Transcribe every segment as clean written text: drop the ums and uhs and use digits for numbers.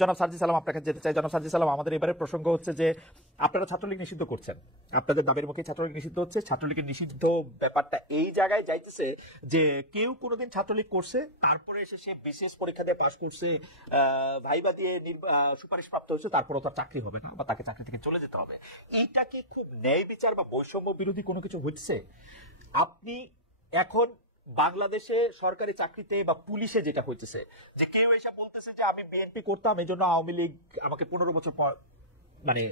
জনাব সার্জি সালাম আপনার কাছে যেতে চাই। জনাব সার্জি সালাম, আমাদের এবারে প্রসঙ্গ হচ্ছে যে আপনারা ছাত্রলীগ নিষিদ্ধ করছেন, আপনাদের দাবির মুখে ছাত্রলীগ নিষিদ্ধ হচ্ছে। ছাত্রলীগের নিষিদ্ধ ব্যাপারটা এই জায়গায় যাইতেছে যে কেউ কোনোদিন ছাত্রলীগ করছে, তারপরে এসে সে বিশেষ পরীক্ষা দিয়ে পাশ করছে, ভাইবা দিয়ে সুপারিশ প্রাপ্ত হয়েছে, তারপরে তার চাকরি হবে না বা তাকে চাকরি থেকে চলে যেতে হবে। এইটাকে খুব ন্যায় বিচার বা বৈষম্য বিরোধী কোনো কিছু হচ্ছে? আপনি এখন বাংলাদেশে সরকারি চাকরিতে বা পুলিশে যেটা হইতেছে যে কেউ এসে বলতেছে যে আমি বিএনপি করতাম, এই জন্য আওয়ামী লীগ আমাকে 15 বছর পর মানে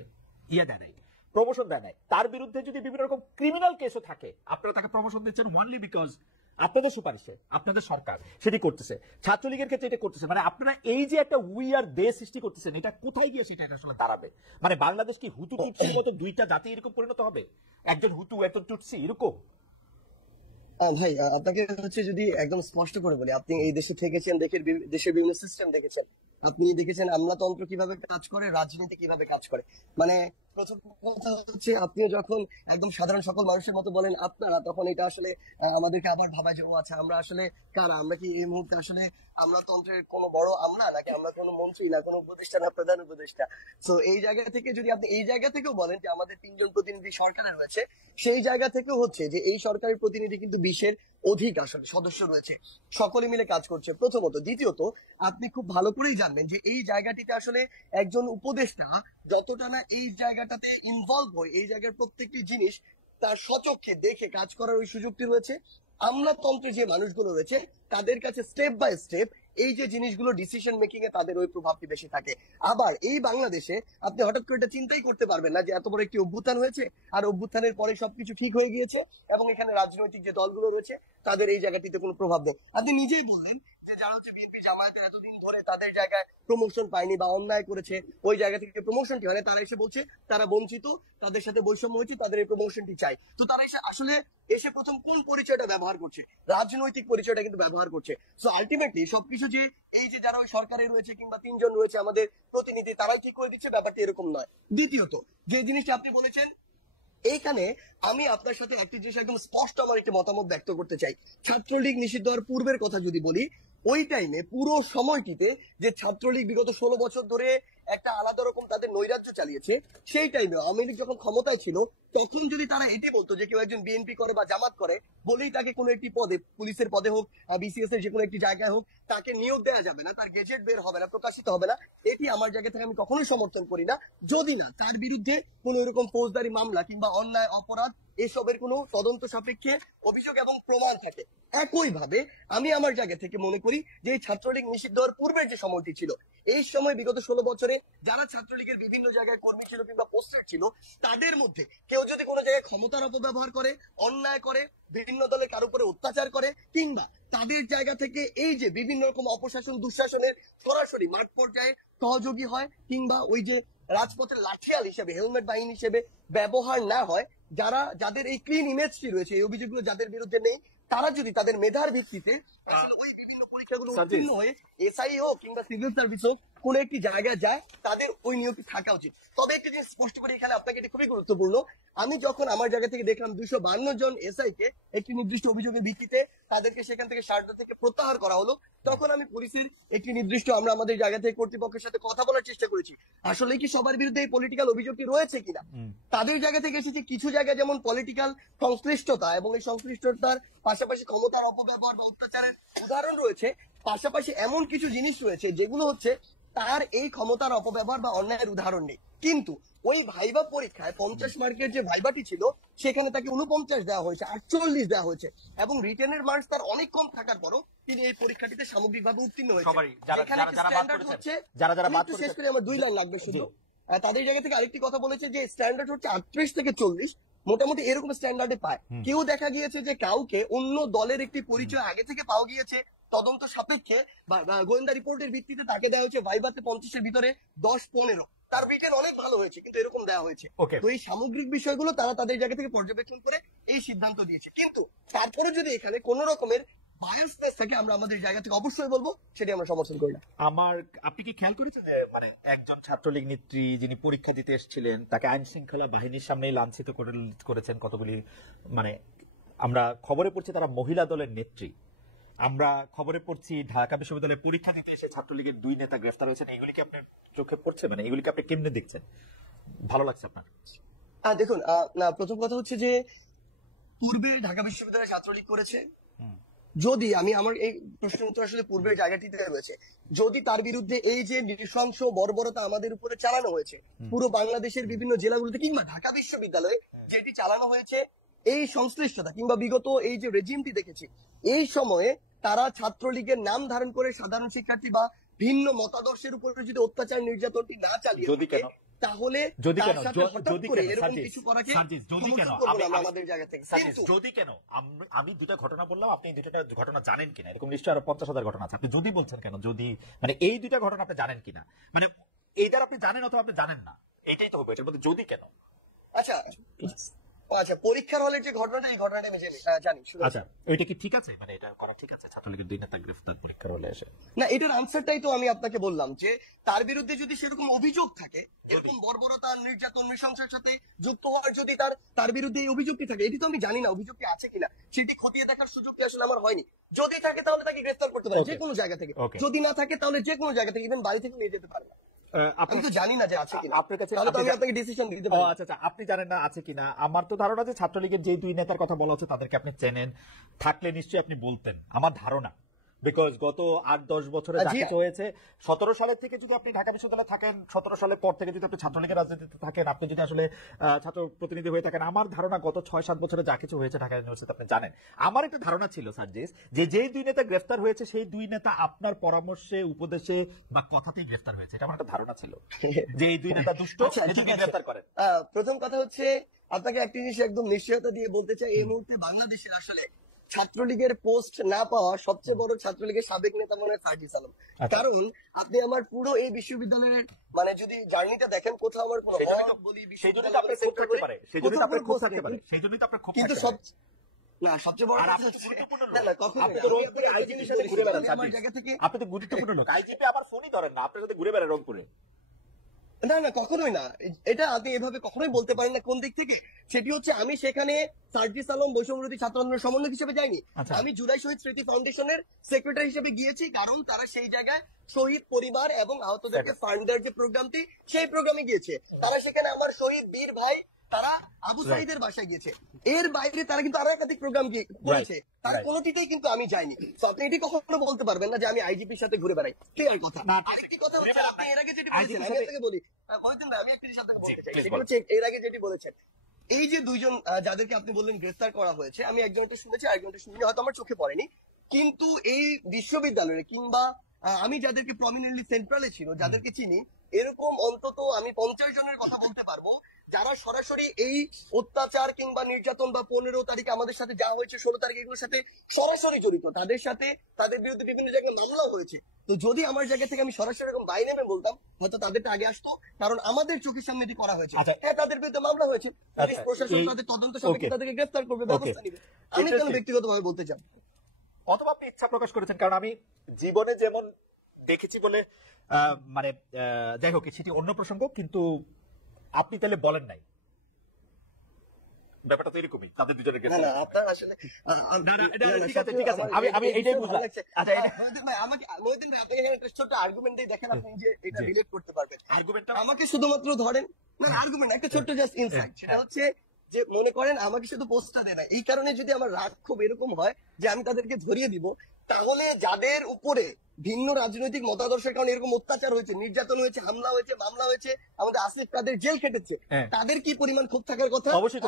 দেয় নাই, প্রমোশন দেয় নাই, তার বিরুদ্ধে যদি বিভিন্ন রকম ক্রিমিনাল কেসও থাকে, আপনারা তাকে প্রমোশন দিচ্ছেন ওনলি বিকজ আপনাদের সুপারিশে আপনাদের সরকার সেটি করতেছে। ছাত্রলীগের ক্ষেত্রে এটা করতেছে। মানে আপনারা এই যে একটা উইয়ার দেশ সৃষ্টি করতেছেন, এটা কোথায় গিয়ে সেটা আসলে দাঁড়াবে? মানে বাংলাদেশ কি হুতু টুটসির মতো দুইটা জাতি এরকম পরিণত হবে? একজন হুতু একজন টুটসি এরকম? ভাই, আপনাকে হচ্ছে যদি একদম স্পষ্ট করে বলি, আপনি এই দেশে থেকেছেন, দেশের বিভিন্ন সিস্টেম দেখেছেন, আপনি দেখেছেন আমলাতন্ত্র কিভাবে কাজ করে, রাজনীতি কিভাবে কাজ করে। মানে প্রথম কথা হচ্ছে, আপনি যখন একদম সাধারণ সকল মানুষের মতো বলেন আপনারা, তখন এটা আসলে আমাদেরকে আবার ভাবায় যে ও আচ্ছা, আমরা আসলে কারা? আমরা কি এই মুহূর্তে আসলে আমলাতন্ত্রের কোনো বড় আমলা, নাকি আমরা কোনো মন্ত্রী, না কোনো উপদেষ্টা, না প্রধান উপদেষ্টা? তো এই জায়গা থেকে যদি আপনি এই জায়গা থেকেও বলেন যে আমাদের 3জন প্রতিনিধি সরকারে রয়েছে, সেই জায়গা থেকেও হচ্ছে যে এই সরকারের প্রতিনিধি কিন্তু 20-এর অধিক আসলে সদস্য রয়েছে, সকলে মিলে কাজ করছে প্রথমত। দ্বিতীয়ত, আপনি খুব ভালো করেই জানবেন যে এই জায়গাটিতে আসলে একজন উপদেষ্টা যতটা না এই জায়গাটাতে ইনভলভ হয়, এই জায়গার প্রত্যেকটি জিনিস তার স্বচক্ষে দেখে কাজ করার ওই সুযোগটি রয়েছে। আমলাতন্ত্রে যে মানুষগুলো রয়েছে তাদের কাছে স্টেপ বাই স্টেপ এই যে জিনিসগুলো ডিসিশন মেকিং এ তাদের ওই প্রভাবটি বেশি থাকে। আবার এই বাংলাদেশে আপনি হঠাৎ করে এটা চিন্তাই করতে পারবেন না যে এত বড় একটি অভ্যুত্থান হয়েছে, আর অভ্যুত্থানের পরে সবকিছু ঠিক হয়ে গিয়েছে এবং এখানে রাজনৈতিক যে দলগুলো রয়েছে তাদের এই জায়গাটিতে কোনো প্রভাব নেই। আপনি নিজেই বললেন যে যারা হচ্ছে বিএনপি জামায়াতের এতদিন ধরে তাদের জায়গায় প্রমোশন পায়নি বা অন্যায় করেছে, ওই জায়গা থেকে প্রমোশনটি হয়, তারা এসে বলছে তারা বঞ্চিত, তাদের সাথে বৈষম্য হয়েছে, তাদের এই প্রমোশনটি চাই। তো তারা এসে প্রথম কোন পরিচয়টা ব্যবহার করছে? রাজনৈতিক পরিচয়টা কিন্তু ব্যবহার করছে। সো আলটিমেটলি সবকিছু যে এই যে যারা ওই সরকারে রয়েছে কিংবা 3জন রয়েছে আমাদের প্রতিনিধি, তারাই ঠিক করে দিচ্ছে, ব্যাপারটা এরকম নয়। দ্বিতীয়ত, যে জিনিসটা আপনি বলেছেন, এইখানে আমি আপনার সাথে একটি জিনিস একদম স্পষ্ট আমার একটি মতামত ব্যক্ত করতে চাই। ছাত্রলীগ নিষিদ্ধ হওয়ার পূর্বের কথা যদি বলি, ওই টাইমে পুরো সময়টিতে যে ছাত্রলীগ বিগত 16 বছর ধরে একটা আলাদা রকম তাদের নৈরাজ্য চালিয়েছে, সেই টাইমে আওয়ামী লীগ যখন ক্ষমতায় ছিল, তখন যদি তারা এটি বলতো যে কেউ একজন বিএনপি করে বা জামাত করে বলেই তাকে কোনো একটি পদে, পুলিশের পদে হোক, বিসিএস এর যে কোনো একটি জায়গায় হোক, তাকে নিয়োগ দেওয়া যাবে না, তার গেজেট বের হবে না, প্রকাশিত হবে না, এটি আমার জায়গা থেকে আমি কখনোই সমর্থন করি না, যদি না তার বিরুদ্ধে কোনো এরকম ফৌজদারি মামলা কিংবা অন্যায় অপরাধ এসবের কোনো তদন্ত সাপেক্ষে অভিযোগ এবং প্রমাণ থাকে। একইভাবে আমি আমার জায়গা থেকে মনে করি যে এই ছাত্রলীগ নিষিদ্ধ হওয়ার পূর্বের যে সময়টি ছিল, এই সময় বিগত 16 বছরে যারা ছাত্রলীগের বিভিন্ন জায়গায় কর্মী ছিল কিংবা পোস্টেড ছিল, তাদের মধ্যে কেউ যদি কোনো জায়গায় ক্ষমতার অপব্যবহার করে, অন্যায় করে, বিভিন্ন দলের কারো উপরে অত্যাচার করে, কিংবা তাদের জায়গা থেকে এই যে বিভিন্ন রকম অপশাসন দুঃশাসনের সরাসরি মাঠ পর্যায়ে সহযোগী হয়, কিংবা ওই যে রাজপথের লাঠিয়াল হিসেবে, হেলমেট বাহিনী হিসেবে ব্যবহার না হয়, যাদের এই ক্লিন ইমেজটি রয়েছে, এই অভিযোগগুলো যাদের বিরুদ্ধে নেই, তারা যদি তাদের মেধার ভিত্তিতে ওই বিভিন্ন পরীক্ষাগুলো উত্তীর্ণ হয়ে এসআই হোক কিংবা সিভিল সার্ভিস হোক কোন একটি জায়গায় যায়, তাদের ওই নিয়োগটি থাকা উচিত। তবে একটি জিনিস স্পষ্ট করে এখানে আপনাকে, এটি খুবই গুরুত্বপূর্ণ, আমি যখন আমার জায়গা থেকে দেখলাম 252 জন এসআই কে একটি নির্দিষ্ট অভিযোগের ভিত্তিতে তাদেরকে সেখান থেকে সারদা থেকে প্রত্যাহার করা হলো, তখন আমি পুলিশের একটি নির্দিষ্ট, আমরা আমাদের জায়গা থেকে কর্তৃপক্ষের সাথে কথা বলার চেষ্টা করেছি আসলে কি সবার বিরুদ্ধে এই পলিটিক্যাল অভিযোগটি রয়েছে কিনা। তাদের জায়গা থেকে এসেছে কিছু জায়গায় যেমন পলিটিক্যাল সংশ্লিষ্টতা এবং এই সংশ্লিষ্টতার পাশাপাশি ক্ষমতার অপব্যবহার বা অত্যাচারের উদাহরণ রয়েছে, পাশাপাশি এমন কিছু জিনিস রয়েছে যেগুলো হচ্ছে তার এই ক্ষমতার অপব্যবহার বা অন্যায়ের উদাহরণ নেই। কিন্তু ওই ভাইবা পরীক্ষায় 50 মার্কের যে ভাইবাটি ছিল, সেখানে তাকে 49 দেওয়া হয়েছে, 48 দেওয়া হয়েছে, এবং রিটেনের মার্কস তার অনেক কম থাকার পরও তিনি এই পরীক্ষাটিতে সামগ্রিকভাবে উত্তীর্ণ হয়েছে। শেষ করে আমার 2 লাইন লাগবে শুধু। তাদের জায়গা থেকে আরেকটি কথা বলেছে যে স্ট্যান্ডার্ড হচ্ছে 38 থেকে 40, মোটামুটি এরকম স্ট্যান্ডার্ডে পায়। কেউ দেখা গিয়েছে যে কাউকে অন্য দলের একটি পরিচয় আগে থেকে পাওয়া গিয়েছে, তদন্ত সাপেক্ষে বা গোয়েন্দা রিপোর্টের ভিত্তিতে তাকে দেওয়া হয়েছে ভাইভাতে 50-এর ভিতরে 10-15, তার রিটেন অনেক ভালো হয়েছে, কিন্তু এরকম দেওয়া হয়েছে। তো এই সামগ্রিক বিষয়গুলো তারা তাদের জায়গা থেকে পর্যবেক্ষণ করে এই সিদ্ধান্ত দিয়েছে। কিন্তু তারপরে যদি এখানে কোন রকমের বায়াসনেস থাকে, আমরা আমাদের জায়গা থেকে অবশ্যই বলবো, সেটি আমরা সমর্থন করি না। আপনি কি খেয়াল করেছেন যে মানে একজন ছাত্রলীগ নেত্রী যিনি পরীক্ষা দিতে এসেছিলেন, তাকে আইন শৃঙ্খলা বাহিনীর সামনে লাঞ্ছিত করেছেন কতগুলি, মানে আমরা খবরে পড়ছি তারা মহিলা দলের নেত্রী, আমরা খবরে পড়ছি ঢাকা বিশ্ববিদ্যালয়ে পরীক্ষা দিতে এসে ছাত্রলীগের 2 নেতা গ্রেফতার হয়েছেন, এগুলি কি আপনার চোখে পড়ছে? মানে এগুলিকে আপনি কেমনে দেখছেন? ভালো লাগছে আপনার? দেখুন, না, প্রথম কথা হচ্ছে যে পূর্বে ঢাকা বিশ্ববিদ্যালয়ে ছাত্রলীগ করেছে। যদি আমি আমার এই প্রশ্নের উত্তর আসলে পূর্বের জায়গাটিতে রয়েছে, যদি তার বিরুদ্ধে এই যে নৃশংস বর্বরতা আমাদের উপরে চালানো হয়েছে পুরো বাংলাদেশের বিভিন্ন জেলাগুলোতে কিংবা ঢাকা বিশ্ববিদ্যালয়ে যেটি চালানো হয়েছে, এই সংশ্লিষ্টতা কিংবা বিগত এই যে রেজিমটি দেখেছি, এই সময়ে তারা ছাত্রলীগের নাম ধারণ করে সাধারণ শিক্ষার্থী বা ভিন্ন মতাদর্শের উপরে যদি অত্যাচার নির্যাতনটি না চালিয়ে যদি থাকে, কেন তাহলে যদি তার কেন সাথে হঠাৎ যদি করে কেন এরকম সার্জিস, কিছু করাকে সার্জিস, যদি কেন সমর্থন করবো না আমরা আমাদের জায়গা থেকে। সার্জিস, কিন্তু যদি কেন আমি 2টা ঘটনা বললাম, আপনি এই 2টা ঘটনা জানেন কিনা? এরকম নিশ্চয়ই আরো 50,000 ঘটনা আছে। আপনি যদি বলছেন কেন, যদি মানে এই 2টা ঘটনা আপনি জানেন কিনা, মানে এইটার আপনি জানেন অথবা আপনি জানেন না, এটাই তো হবে। এটার মধ্যে যদি কেন। আচ্ছা আচ্ছা, পরীক্ষার হলে যে ঘটনাটা, এই ঘটনাটা আমি জানি। আচ্ছা, ওইটা কি ঠিক আছে? মানে এটা করা ঠিক আছে? ছাত্রলীগের 2 নেতা গ্রেফতার পরীক্ষার হলে এসে? না, এটার আনসারটাই তো আমি আপনাকে বললাম যে তার বিরুদ্ধে যদি সেরকম অভিযোগ থাকে, এরকম বর্বরতা নির্যাতন নৃশংসের সাথে যুক্ত হওয়ার যদি তার বিরুদ্ধে এই অভিযোগটি থাকে, এটি তো আমি জানি না অভিযোগটি আছে কিনা, সেটি খতিয়ে দেখার সুযোগটি আসলে আমার হয়নি। যদি থাকে তাহলে তাকে গ্রেফতার করতে পারে যে কোনো জায়গা থেকে, যদি না থাকে তাহলে যে কোনো জায়গা থেকে, ইভেন বাড়ি থেকে নিয়ে যেতে পারে না। আমি তো জানি না যে আছে কিনা, আপনার কাছে তাহলে তো আমি আপনাকে ডিসিশন দিতে পারি। আচ্ছা আচ্ছা, আপনি জানেন না আছে কিনা। আমার তো ধারণা যে ছাত্রলীগের যে 2 নেতার কথা বলা হচ্ছে তাদেরকে আপনি চেনেন, থাকলে নিশ্চয়ই আপনি বলতেন, আমার ধারণা। বিকজ গত 8-10 বছরে যা কিছু হয়েছে, 17 সালের থেকে যদি আপনি ঢাকা বিশ্ববিদ্যালয়ে থাকেন, 17 সালের পর থেকে যদি আপনি ছাত্রলীগের রাজনীতিতে থাকেন, আপনি যদি আসলে ছাত্র প্রতিনিধি হয়ে থাকেন, আমার ধারণা গত 6-7 বছরে যা কিছু হয়েছে ঢাকা ইউনিভার্সিটিতে আপনি জানেন। আমার একটা ধারণা ছিল সার্জিস, যে যেই 2 নেতা গ্রেফতার হয়েছে সেই 2 নেতা আপনার পরামর্শে, উপদেশে বা কথাতেই গ্রেফতার হয়েছে। এটা আমার একটা ধারণা ছিল যে এই 2 নেতা দুষ্ট, এজন্য গ্রেফতার করেন। প্রথম কথা হচ্ছে, আপনাকে একটা জিনিস একদম নিশ্চয়তা দিয়ে বলতে চাই, এই মুহূর্তে বাংলাদেশে আসলে ছাত্রলীগের পোস্ট না পাওয়া সবচেয়ে বড় ছাত্রলীগের সাবেক নেতা মনে হয় সার্জিস আলম। কারণ আপনি আমার পুরো এই বিশ্ববিদ্যালয়ের মানে যদি জার্নিটা দেখেন, কোথাও আমার কোনো কিন্তু না, সবচেয়ে বড় আমার জায়গা থেকে আপনি তো গুরুত্বপূর্ণ লোক, আইজিপি আমার ফোনই ধরেন না, আপনার সাথে ঘুরে বেড়ায় রংপুরে। না না, কখনোই না, এটা আপনি এভাবে কখনোই বলতে পারেন না। কোন দিক থেকে? সেটি হচ্ছে, আমি সেখানে সার্জিস আলম বৈষম্যবিরোধী ছাত্র আন্দোলনের সমন্বয়ক হিসেবে যাইনি, আমি জুলাই শহীদ স্মৃতি ফাউন্ডেশনের সেক্রেটারি হিসেবে গিয়েছি। কারণ তারা সেই জায়গায় শহীদ পরিবার এবং আহতদেরকে ফান্ড দেওয়ার যে প্রোগ্রামটি, সেই প্রোগ্রামে গিয়েছে। তারা সেখানে আমার শহীদ বীর ভাই তারা আবু সাইদের বাসায় গিয়েছে। এর বাইরে তারা কিন্তু আরো একাধিক প্রোগ্রাম করেছে, তার কোনোটিতেই কিন্তু আমি যাইনি। তো আপনি এটি কখনো বলতে পারবেন না যে আমি আইজিপির সাথে ঘুরে বেড়াই। ক্লিয়ার কথা। আরেকটি কথা হচ্ছে, আপনি এর আগে যেটি বলেছেন, আমি আপনাকে বলি, আমি একটা জিনিস আপনাকে বলতে চাই, সেটি হচ্ছে এর আগে যেটি বলেছেন, এই যে 2 জন যাদেরকে আপনি বললেন গ্রেফতার করা হয়েছে, আমি একজনটা শুনেছি, আরেকজনটা শুনিনি, হয়তো আমার চোখে পড়েনি। কিন্তু এই বিশ্ববিদ্যালয়ে কিংবা আমি যাদেরকে প্রমিনেন্টলি সেন্ট্রালে ছিল, যাদেরকে চিনি, এরকম অন্তত আমি 50 জনের কথা বলতে পারবো যারা সরাসরি এই অত্যাচার কিংবা নির্যাতন বা 15 তারিখে আমাদের সাথে যা হয়েছে, 16 তারিখে এগুলোর সাথে সরাসরি জড়িত। তাদের সাথে, তাদের বিরুদ্ধে বিভিন্ন জায়গায় মামলা হয়েছে। তো যদি আমার জায়গা থেকে আমি সরাসরি এরকম বাইরে নেমে বলতাম, হয়তো তাদেরটা আগে আসতো, কারণ আমাদের চোখের সামনে এটি করা হয়েছে। হ্যাঁ, তাদের বিরুদ্ধে মামলা হয়েছে, প্রশাসন তাদের তদন্ত সাপেক্ষে তাদেরকে গ্রেফতার করবে, ব্যবস্থা নিবে। আমি কেন ব্যক্তিগতভাবে বলতে চান? অথবা আপনি ইচ্ছা প্রকাশ করেছেন, কারণ আমি জীবনে যেমন দেখেছি বলে, মানে যাই হোক সেটি অন্য প্রসঙ্গ, কিন্তু আপনি তাহলে বলেন নাই ব্যাপারটা তো এরকমই, তাদের 2 জনের না না, আপনার আসলে ঠিক আছে, ঠিক আছে, আমি এইটাই বুঝলাম। আচ্ছা, আমাকে মহিউদ্দিন ভাই, আপনি এখানে একটা ছোট্ট আর্গুমেন্ট দিয়ে দেখেন, আপনি যে এটা রিলেট করতে পারবেন। আর্গুমেন্টটা আমাকে শুধুমাত্র ধরেন, না আর্গুমেন্ট একটা ছোট্ট জাস্ট ইনসাইট, সেটা হচ্ছে যে মনে করেন আমাকে শুধু পোস্টটা দেয় না, এই কারণে যদি আমার রাগ খুব এরকম হয় যে আমি তাদেরকে ধরিয়ে দিব, তাহলে যাদের উপরে ভিন্ন রাজনৈতিক মতাদর্শের কারণে এরকম অত্যাচার হয়েছে, নির্যাতন হয়েছে, হামলা হয়েছে, মামলা হয়েছে, আমাদের আসিফ কাদের জেল কেটেছে, তাদের কি পরিমাণ ক্ষোভ থাকার কথা? অবশ্যই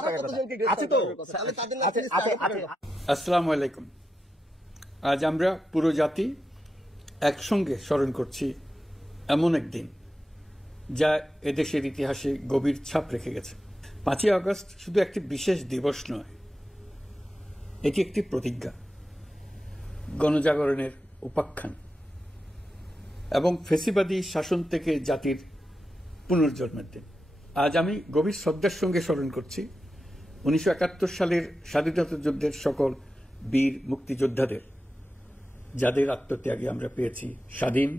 আসসালামু আলাইকুম। আজ আমরা পুরো জাতি একসঙ্গে স্মরণ করছি এমন একদিন যা এদেশের ইতিহাসে গভীর ছাপ রেখে গেছে। 5ই আগস্ট শুধু একটি বিশেষ দিবস নয়, এটি একটি প্রতিজ্ঞা, গণজাগরণের উপাখ্যান এবং ফ্যাসিবাদী শাসন থেকে জাতির পুনর্জন্মের দিন। আজ আমি গভীর শ্রদ্ধার সঙ্গে স্মরণ করছি 1971 সালের স্বাধীনতা যুদ্ধের সকল বীর মুক্তিযোদ্ধাদের, যাদের আত্মত্যাগে আমরা পেয়েছি স্বাধীন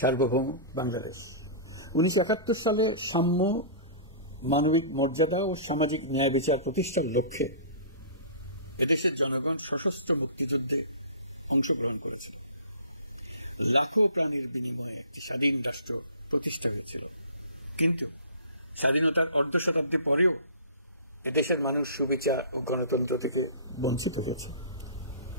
সার্বভৌম বাংলাদেশ। 1971 সালে সাম্য, মানবিক মর্যাদা ও সামাজিক ন্যায় বিচার প্রতিষ্ঠার লক্ষ্যে এদেশের জনগণ সশস্ত্র মুক্তিযুদ্ধে অংশগ্রহণ করেছিল। লাখো প্রাণীর বিনিময়ে একটি স্বাধীন রাষ্ট্র প্রতিষ্ঠা হয়েছিল, কিন্তু স্বাধীনতার অর্ধ শতাব্দী পরেও এদেশের মানুষ সুবিচার ও গণতন্ত্র থেকে বঞ্চিত হয়েছে।